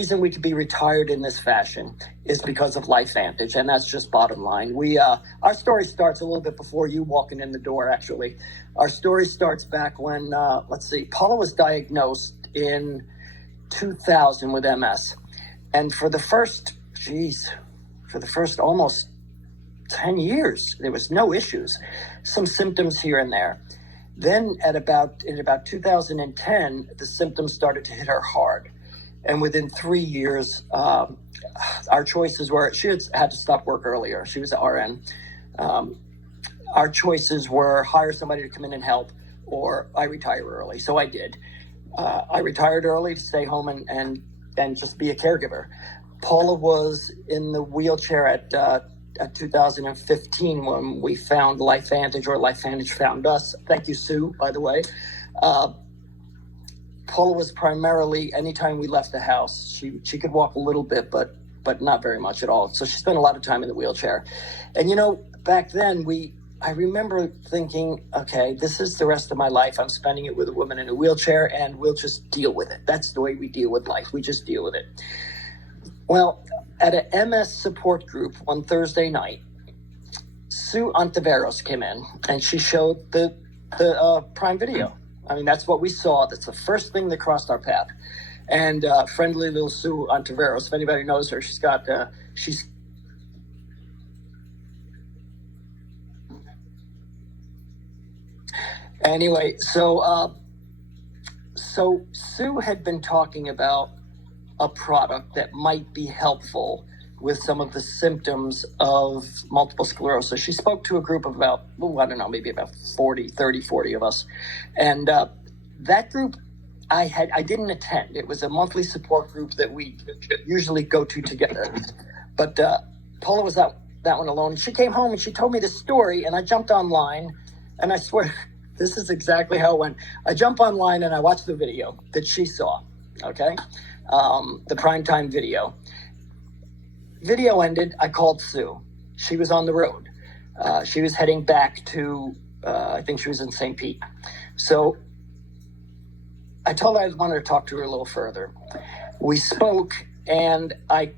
reason we could be retired in this fashion is because of LifeVantage, and that's just bottom line. Our story starts a little bit before you walking in the door, actually. Our story starts back when, Paula was diagnosed in 2000 with MS. And for the first almost 10 years, there was no issues, some symptoms here and there. Then in about 2010, the symptoms started to hit her hard. And within 3 years, our choices were, she had to stop work earlier. She was an RN. Our choices were hire somebody to come in and help, or I retire early. So I did. I retired early to stay home and just be a caregiver. Paula was in the wheelchair at 2015 when we found LifeVantage, or LifeVantage found us. Thank you, Sue, by the way. Paula was primarily, anytime we left the house, she could walk a little bit, but not very much at all. So she spent a lot of time in the wheelchair. And, back then I remember thinking, okay, this is the rest of my life. I'm spending it with a woman in a wheelchair, and we'll just deal with it. That's the way we deal with life. We just deal with it. Well, at an MS support group one Thursday night, Sue Ontiveros came in, and she showed the Prime Video. I mean, that's what we saw. That's the first thing that crossed our path. And friendly little Sue Ontiveros, if anybody knows her, she's anyway. So Sue had been talking about a product that might be helpful with some of the symptoms of multiple sclerosis. She spoke to a group of about, maybe about 40 of us. And that group, I didn't attend. It was a monthly support group that we usually go to together. But Paula was that one alone. She came home and she told me this story, and I jumped online, and I swear, this is exactly how it went. I jumped online and I watched the video that she saw, okay? The primetime video. Video ended, I called Sue. She was on the road. She was heading back to, I think she was in St. Pete. So I told her I wanted to talk to her a little further. We spoke, and I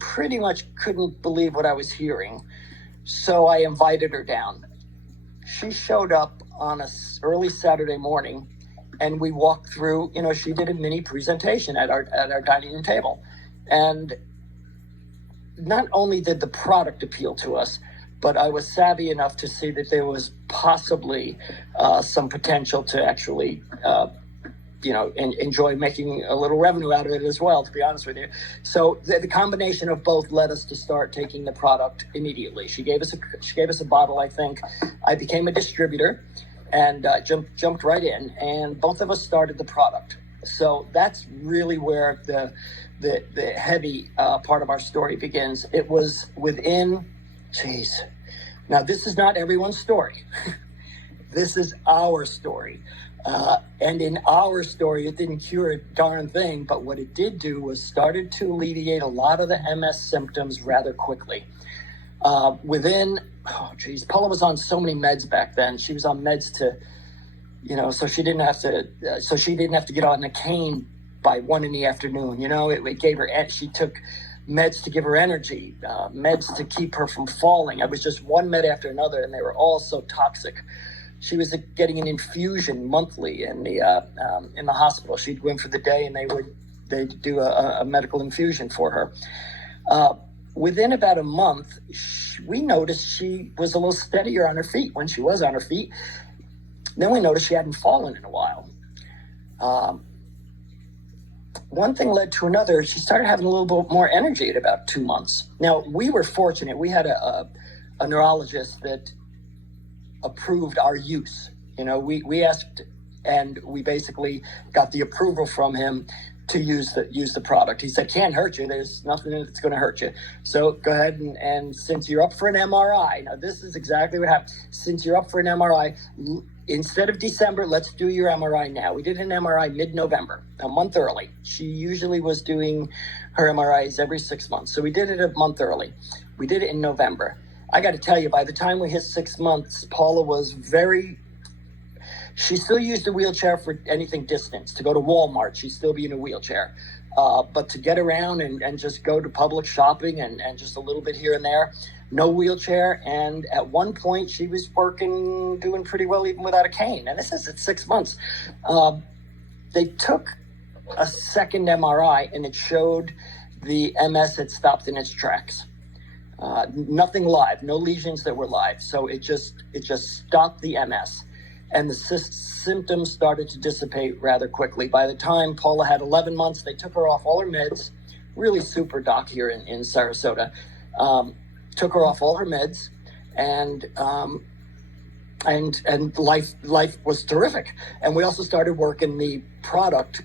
pretty much couldn't believe what I was hearing. So I invited her down. She showed up on a early Saturday morning, and we walked through, she did a mini presentation at our dining room table. And not only did the product appeal to us, but I was savvy enough to see that there was possibly some potential to actually, enjoy making a little revenue out of it as well, to be honest with you. So the combination of both led us to start taking the product immediately. She gave us a bottle, I think. I became a distributor and jumped right in, and both of us started the product. So that's really where the heavy part of our story begins. It was within, now this is not everyone's story. This is our story. And in our story, it didn't cure a darn thing, but what it did do was started to alleviate a lot of the MS symptoms rather quickly. Paula was on so many meds back then. She was on meds to, so she didn't have to get on a cane by 1 PM. It gave her, she took meds to give her energy, meds to keep her from falling. I was just one med after another, and they were all so toxic. She was getting an infusion monthly in the hospital. She'd go in for the day, and they'd do a medical infusion for her. Within about a month, we noticed she was a little steadier on her feet when she was on her feet. Then we noticed she hadn't fallen in a while. One thing led to another. She started having a little bit more energy at about 2 months. Now, we were fortunate. We had a neurologist that approved our use. We asked, and we basically got the approval from him to use the product. He said, can't hurt you. There's nothing that's going to hurt you. So go ahead and since you're up for an MRI, now this is exactly what happened. Since you're up for an MRI, instead of December, let's do your MRI now. We did an MRI mid-November, a month early. She usually was doing her MRIs every 6 months. So we did it a month early. We did it in November. I got to tell you, by the time we hit 6 months, Paula was she still used a wheelchair for anything distance. To go to Walmart, she'd still be in a wheelchair. But to get around and just go to public shopping and just a little bit here and there, no wheelchair. And at one point she was doing pretty well even without a cane. And this is at 6 months. They took a second MRI and it showed the MS had stopped in its tracks. Nothing live, no lesions that were live. So it just stopped the MS. And the symptoms started to dissipate rather quickly. By the time Paula had 11 months, they took her off all her meds. Really super doc here in Sarasota. Took her off all her meds, and life was terrific. And we also started working the product,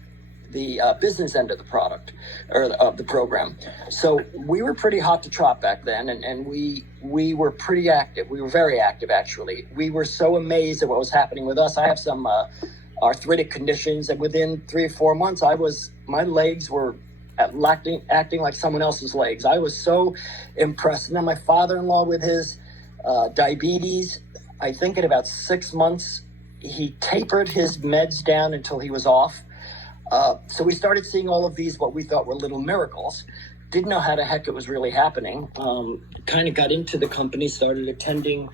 the business end of the product or of the program. So we were pretty hot to trot back then, and we were pretty active. We were very active, actually. We were so amazed at what was happening with us. I have some arthritic conditions, and within 3 or 4 months, my legs were acting like someone else's legs. I was so impressed. And then my father-in-law with his diabetes, I think in about 6 months, he tapered his meds down until he was off. So we started seeing all of these, what we thought were little miracles. Didn't know how the heck it was really happening. Kind of got into the company, started attending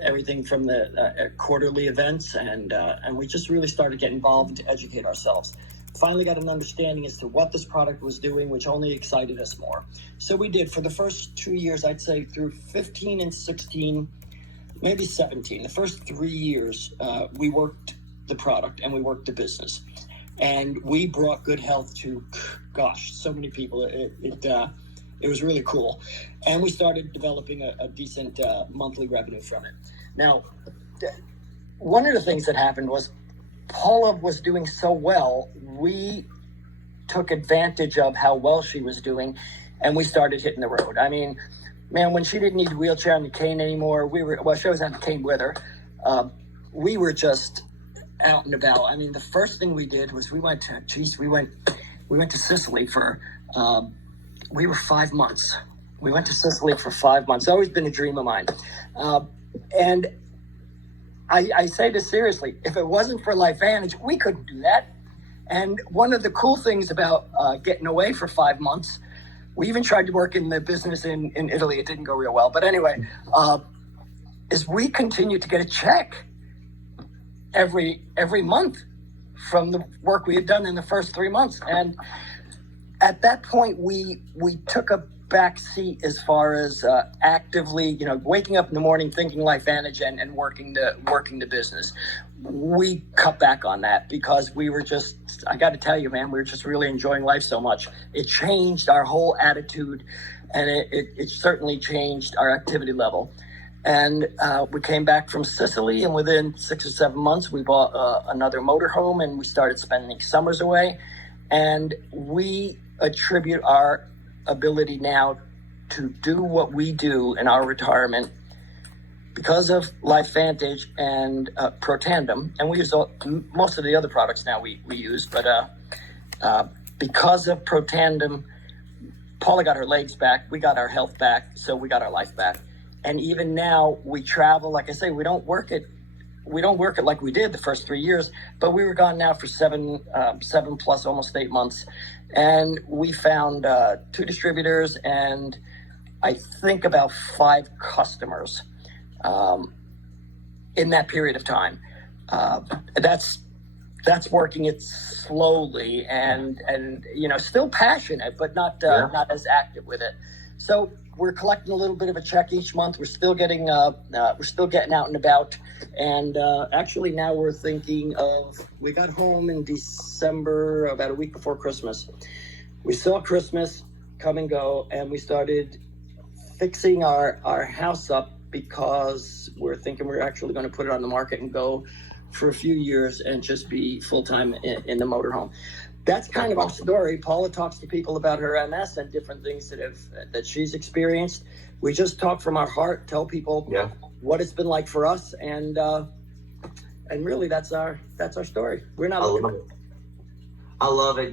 everything from the quarterly events, and we just really started getting involved to educate ourselves. Finally got an understanding as to what this product was doing, which only excited us more. So we did for the first 2 years, I'd say through 15 and 16, maybe 17. The first 3 years, we worked the product and we worked the business. And we brought good health to, so many people. It was really cool. And we started developing a decent monthly revenue from it. Now, one of the things that happened was Paula was doing so well, we took advantage of how well she was doing, and we started hitting the road. I mean, man, when she didn't need a wheelchair and the cane anymore, she always had the cane with her. We were just out and about. I mean, the first thing we did was we went to Sicily for, we were 5 months. We went to Sicily for 5 months. It's always been a dream of mine. And I say this seriously, if it wasn't for LifeVantage, we couldn't do that. And one of the cool things about getting away for 5 months, we even tried to work in the business in Italy. It didn't go real well. But anyway, is we continued to get a check every month from the work we had done in the first 3 months. And at that point, we took a back seat as far as actively, waking up in the morning thinking LifeVantage and working the business. We cut back on that because we were I got to tell you, man, we were just really enjoying life so much. It changed our whole attitude, and it certainly changed our activity level. And we came back from Sicily, and within 6 or 7 months, we bought another motorhome, and we started spending summers away. And we attribute our ability now to do what we do in our retirement because of LifeVantage and Protandim. And we use most of the other products now we use, but because of Protandim, Paula got her legs back, we got our health back, so we got our life back. And even now we travel, like I say, we don't work it like we did the first 3 years, but we were gone now for 7 plus, almost 8 months. And we found 2 distributors and I think about 5 customers in that period of time. That's working it slowly and still passionate, but not as active with it. So we're collecting a little bit of a check each month. We're still getting out and about. And actually now we're thinking we got home in December, about a week before Christmas. We saw Christmas come and go, and we started fixing our house up because we're thinking we're actually going to put it on the market and go for a few years and just be full-time in the motorhome. That's kind of our story. Paula talks to people about her MS and different things that she's experienced. We just talk from our heart, tell people what it's been like for us, and really that's our story. We're not. I love it.